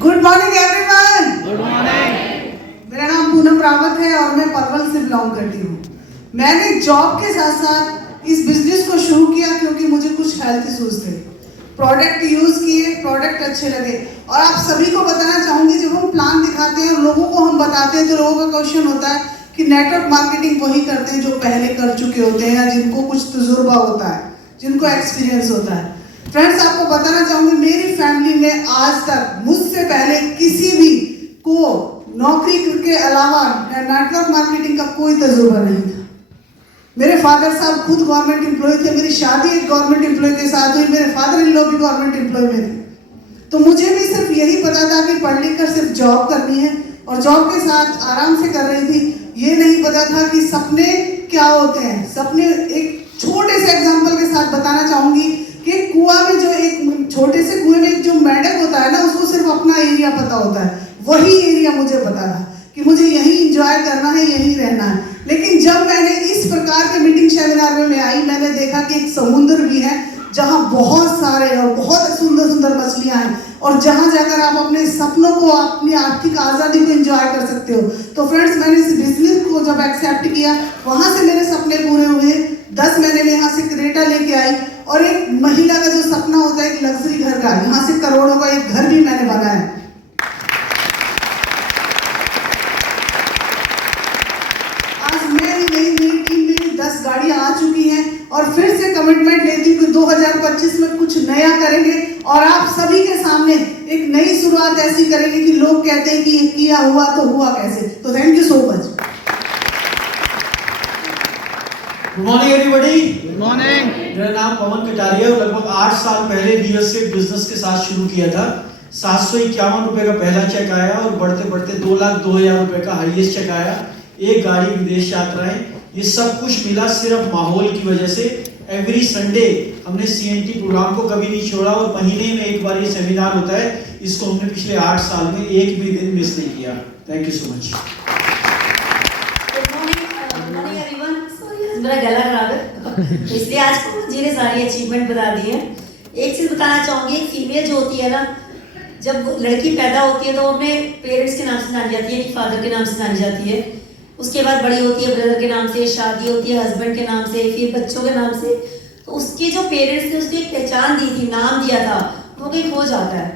Good morning everyone. Good morning. मेरा नाम पूनम रावत है और मैं पलवल से बिलोंग करती हूँ। मैंने जॉब के साथ साथ इस बिजनेस को शुरू किया क्योंकि मुझे कुछ हेल्थ इश्यूज थे। प्रोडक्ट यूज किए, प्रोडक्ट अच्छे लगे और आप सभी को बताना चाहूंगी, जब हम प्लान दिखाते हैं और लोगों को हम बताते हैं तो लोगों का क्वेश्चन होता है कि नेटवर्क मार्केटिंग वही करते हैं जो पहले कर चुके होते हैं या जिनको कुछ तजुर्बा होता है, जिनको एक्सपीरियंस होता है। फ्रेंड्स, आपको बताना चाहूंगी, मेरी फैमिली में आज तक मुझसे पहले किसी भी को नौकरी के अलावा नेटवर्क मार्केटिंग का कोई तजुर्बा नहीं था। मेरे फादर साहब खुद गवर्नमेंट एम्प्लॉय थे, मेरी शादी एक गवर्नमेंट एम्प्लॉय के साथ हुई, मेरे फादर इन लॉ भी गवर्नमेंट एम्प्लॉय में थे। तो मुझे भी सिर्फ यही पता था कि पढ़ लिख कर सिर्फ जॉब करनी है और जॉब के साथ आराम से कर रही थी। ये नहीं पता था कि सपने क्या होते हैं। सपने एक छोटे से एग्जाम्पल के साथ बताना चाहूंगी कि कुआं में जो एक छोटे से कुएं में जो मेंढक होता है ना, उसको सिर्फ अपना एरिया पता होता है। वही एरिया मुझे पता था कि मुझे यहीं एंजॉय करना है, यहीं रहना है। लेकिन जब मैंने इस प्रकार के मीटिंग सेमिनार में आई, मैंने देखा कि एक समुद्र भी है जहां बहुत सारे और बहुत सुंदर सुंदर मछलियां हैं और जहां जाकर आप अपने सपनों को, अपनी आर्थिक आज़ादी को एंजॉय कर सकते हो। तो फ्रेंड्स, मैंने इस बिजनेस को जब एक्सेप्ट किया, वहां से मेरे सपने पूरे हुए। 10 महीने में यहाँ से क्रेटा लेके आई और एक महिला का जो सपना होता है एक लग्जरी घर का, यहाँ से करोड़ों का एक घर भी मैंने बनाया। आज मेरी टीम में 10 गाड़ियां आ चुकी हैं और फिर से कमिटमेंट लेती हूँ कि 2025 में कुछ नया करेंगे और आप सभी के सामने एक नई शुरुआत ऐसी करेंगे कि लोग कहते हैं कि ये किया हुआ तो हुआ कैसे। तो thank you so much. Good morning everybody. Good morning. मेरा नाम पवन कटारिया और लगभग 8 साल पहले यूएस से बिजनेस के साथ शुरू किया था। 751 रुपए का पहला चेक आया और बढ़ते बढ़ते 2,02,000 रुपए का हाईएस्ट चेक आया। एक गाड़ी, विदेश यात्राएं, ये सब कुछ मिला सिर्फ माहौल की वजह से। एवरी संडे हमने सीएनटी प्रोग्राम को कभी नहीं छोड़ा और महीने में एक बार ये सेमिनार होता है, इसको हमने पिछले 8 साल में एक भी दिन मिस नहीं किया। Thank you so much. मेरा गला खराब है इसलिए आज जी ने सारी अचीवमेंट बता दी है। एक चीज बताना चाहूंगी, एक फीमेल जो होती है ना, जब लड़की पैदा होती है तो अपने पेरेंट्स के नाम से जानी जाती है कि फादर के नाम से जानी जाती है। उसके बाद बड़ी होती है ब्रदर के नाम से, शादी होती है हस्बैंड के नाम से, फिर बच्चों के नाम से। तो उसके जो पेरेंट्स ने उसको एक पहचान दी थी, नाम दिया था, वो कहीं खो जाता है।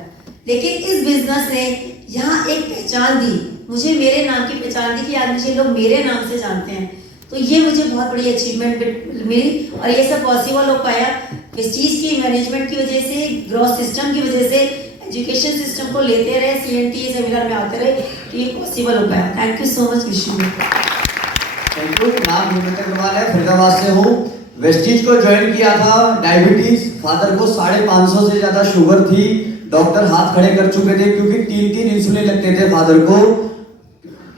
लेकिन इस बिजनेस ने यहाँ एक पहचान दी, मुझे मेरे नाम की पहचान दी कि आज मुझे लोग मेरे नाम से जानते हैं। तो ये मुझे बहुत बड़ी अचीवमेंट मिली और ये सब पॉसिबल हो पाया वेस्टीज की मैनेजमेंट की वजह से, ग्रोथ सिस्टम की वजह से, एजुकेशन सिस्टम को लेते रहे, सीएनटी सेमिनार में आते रहे, तो ये पॉसिबल हो पाया। Thank you so much Vishu. Thank you. नाम हिम्मत अग्रवाल है, फरीदाबाद से हूँ। वेस्टीज को ज्वाइन किया था डायबिटीज, फादर को 550 से ज्यादा शुगर थी, डॉक्टर हाथ खड़े कर चुके थे क्योंकि 3 इंसुलिन लगते थे फादर को।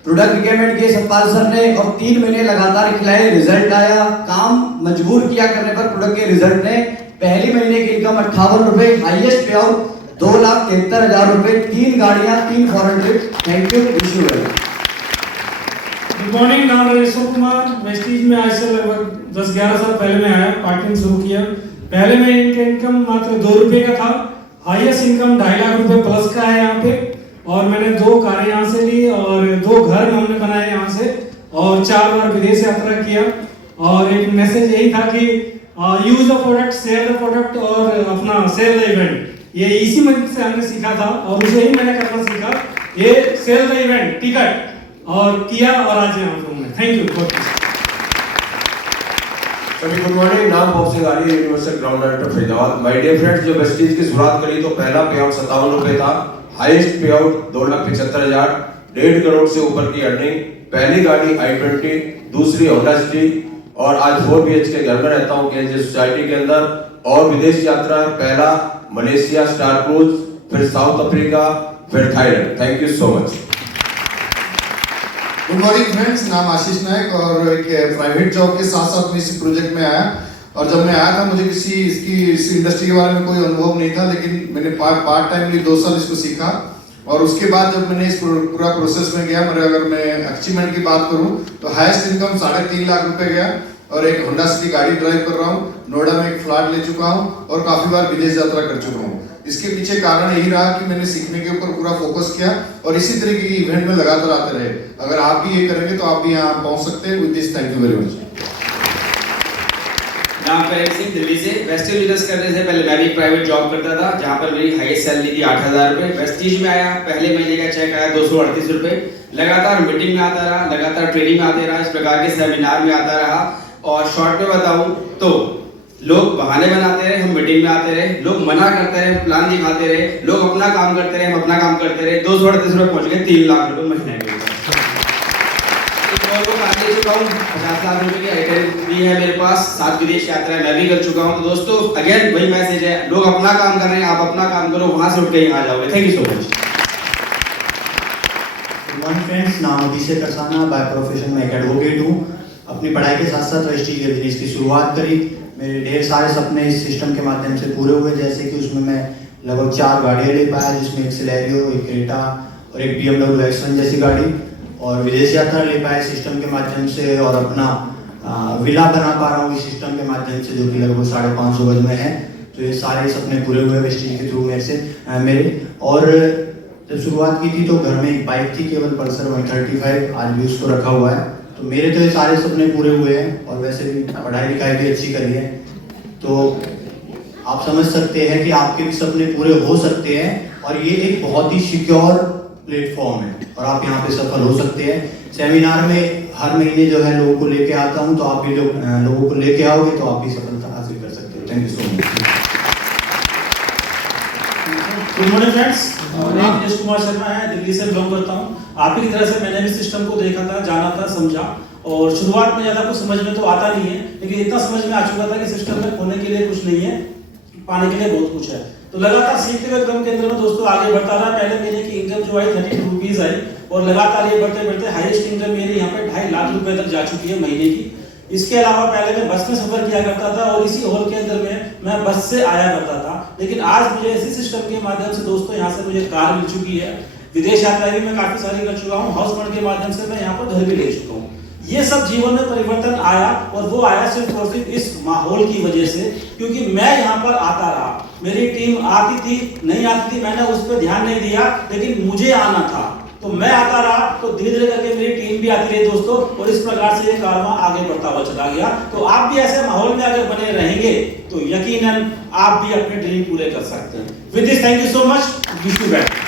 प्रोडक्ट रिकमेंड किए सतपाल सर ने और 3 महीने लगातार खिलाए, रिजल्ट आया। काम मजबूर किया करने पर प्रोडक्ट के रिजल्ट ने पहली महीने की इनकम 58 रुपए, हाईएस्ट पे आउट 2,73,000 रुपए, 3 गाड़ियां, 3 foreign trip. Thank you, wish you well. Good morning. नाम राजेश्वर कुमार। वेस्टीज में आज से लगभग 10-11 साल पहले मैं आया, पार्टनर शुरू किया। पहले में इनका इनकम मात्र 2 रुपए का था, हाईएस्ट इनकम 2.5 लाख रुपए प्लस का है यहाँ पे। और मैंने 2 कारें यहाँ से ली और 2 घर हमने बनाए यहाँ से और 4 बार विदेश यात्रा किया। और एक मैसेज यही था कि use the product, sell the product और अपना सेल द इवेंट। ये इसी मंत्र से हमने सीखा था और उसे ही मैंने करना सीखा। ये सेल द इवेंट टिकट और किया और आज यहाँ पे हूँ। Thank you. सभी गुड मॉर्निंग। नाम बॉक्सिंग Arya, universal ground director Faridabad. My dear friends, जो वेस्टीज की शुरुआत करी तो पहला पे आउट 57 रुपए था, हाईएस्ट पे आउट 2,75,000, 1.5 करोड़ से ऊपर की अर्निंग। पहली गाड़ी i20, दूसरी होंडा सिटी और आज 4 BHK घर में रहता हूँ केंद्रीय सोसाइटी के अंदर। और विदेश यात्रा पहला मलेशिया स्टार क्रूज, फिर साउथ अफ्रीका, फिर Thailand. Thank you so much. Good morning friends. नाम आशीष नायक और एक प्राइवेट जॉब के साथ साथ मैं इस प्रोजेक्ट में आया। और जब मैं आया था मुझे इस इंडस्ट्री के बारे में कोई अनुभव नहीं था, लेकिन मैंने पार्ट टाइमली 2 साल इसको सीखा। और उसके बाद जब मैंने इस पूरा प्रोसेस में गया, अगर मैं अचीवमेंट की बात करूं तो हाईएस्ट इनकम 3.5 लाख रुपए गया और एक होंडा सिटी गाड़ी ड्राइव कर रहा हूं। नोएडा में एक फ्लैट ले चुका हूं और काफी बार विदेश यात्रा कर चुका हूं। इसके पीछे कारण यही रहा कि मैंने सीखने के ऊपर पूरा फोकस किया और इसी तरीके की इवेंट में लगातार आते रहे। अगर आप भी ये करेंगे तो आप भी यहाँ पहुंच सकते हैं। With this thank you very much. नाम करण सिंह, दिल्ली से। वेस्टेज बिजनेस करने से पहले मैं भी प्राइवेट जॉब करता था, जहाँ पर मेरी हाईएस्ट सैलरी थी 8,000 रुपये। वेस्टेज में आया, पहले महीने का चेक आया 238 रुपये। लगातार मीटिंग में आता रहा, लगातार ट्रेनिंग में आते रहा, इस प्रकार के सेमिनार में आता रहा। और शॉर्ट में बताऊं तो लोग बहाने बनाते रहे, हम मीटिंग में आते रहे, लोग मना करते रहे, प्लान दिखाते रहे, लोग अपना काम करते रहे, हम अपना काम करते रहे। 238 रुपये पहुंच गए 3 लाख रुपये महीने के। और वो काम दे चुका हूँ, 50 लाख रुपए की आइटम भी है मेरे पास, 7 विदेश यात्राएं मैं भी कर चुका हूँ। तो दोस्तों अगेन वही मैसेज है, लोग अपना काम कर रहे हैं, आप अपना काम करो, वहां से उठ के यहाँ आ जाओगे। Thank you so much. Good morning friends, नाम अभिषेक अरसाना, बाय प्रोफेशन में एक एडवोकेट हूँ। अपनी पढ़ाई के साथ साथ वेस्टीज के बिजनेस की शुरुआत करी। मेरे ढेर सारे सपने इस सिस्टम के माध्यम से पूरे हुए, जैसे कि उसमें मैं लगभग 4 गाड़ियाँ ले पाया, जिसमें एक सिलेरियो, एक क्रेटा और एक BMW X1 जैसी गाड़ी, और विदेश यात्रा ले पाया सिस्टम के माध्यम से, और अपना विला बना पा रहा हूँ इस सिस्टम के माध्यम से, जो कि लगभग 550 गज में है। तो ये सारे सपने पूरे हुए वेस्टीज के थ्रू मेरे। और जब शुरुआत की थी तो घर में एक बाइक थी, केवल पल्सर 135, आज भी उसको रखा हुआ है। तो मेरे तो ये सारे सपने पूरे हुए हैं, और वैसे भी पढ़ाई लिखाई भी अच्छी करी है। तो आप समझ सकते हैं कि आपके भी सपने पूरे हो सकते हैं, और ये एक बहुत ही सिक्योर प्लेटफॉर्म है, और आप यहाँ पे सफल हो सकते हैं। सेमिनार में हर महीने जो है लोगों को लेके आता हूँ, तो आप भी लोगों को लेके आओगे तो आप भी सफलता हासिल कर सकते हो। Thank you so much. Good morning friends, नाम दिनेश कुमार शर्मा है, दिल्ली से बिलोंग करता हूँ। आप ही की तरह से मैंने भी सिस्टम को देखा था, जाना था, समझा, और शुरुआत में ज़्यादा कुछ समझ में तो आता नहीं है, लेकिन इतना समझ में आ चुका था कि सिस्टम में खोने के लिए कुछ नहीं है, पाने के लिए बहुत कुछ है। तो लगातार सीखते हुए क्रम के अंदर में दोस्तों आगे बढ़ता रहा। पहले महीने की इनकम जो आई 32 रुपीज़ आई, और लगातार ये बढ़ते बढ़ते हाईएस्ट इनकम मेरी यहाँ पे 2.5 लाख रुपए तक जा चुकी है महीने की। इसके अलावा पहले मैं बस में सफर किया करता था, और इसी हॉल के अंदर में मैं बस से आया करता था, लेकिन आज मुझे इसी सिस्टम के माध्यम से दोस्तों यहाँ से मुझे कार मिल चुकी है। विदेश यात्राएं भी मैं काफी सारी कर चुका हूँ, हाउस फंड के माध्यम से मैं यहाँ पर घर भी ले चुका हूँ। ये सब जीवन में परिवर्तन आया, और वो आया सिर्फ और सिर्फ इस माहौल की वजह से, क्योंकि मैं यहाँ पर आता रहा। मेरी टीम आती थी, नहीं आती थी, मैंने उस पर ध्यान नहीं दिया, लेकिन मुझे आना था, तो मैं आता रहा, तो धीरे धीरे करके मेरी टीम भी आती रही दोस्तों, और इस प्रकार से ये कारवां आगे बढ़ता हुआ चला गया। तो आप भी ऐसे माहौल में अगर बने रहेंगे तो यकीनन आप भी अपने ड्रीम पूरे कर सकते हैं। With this thank you so much, wish you best.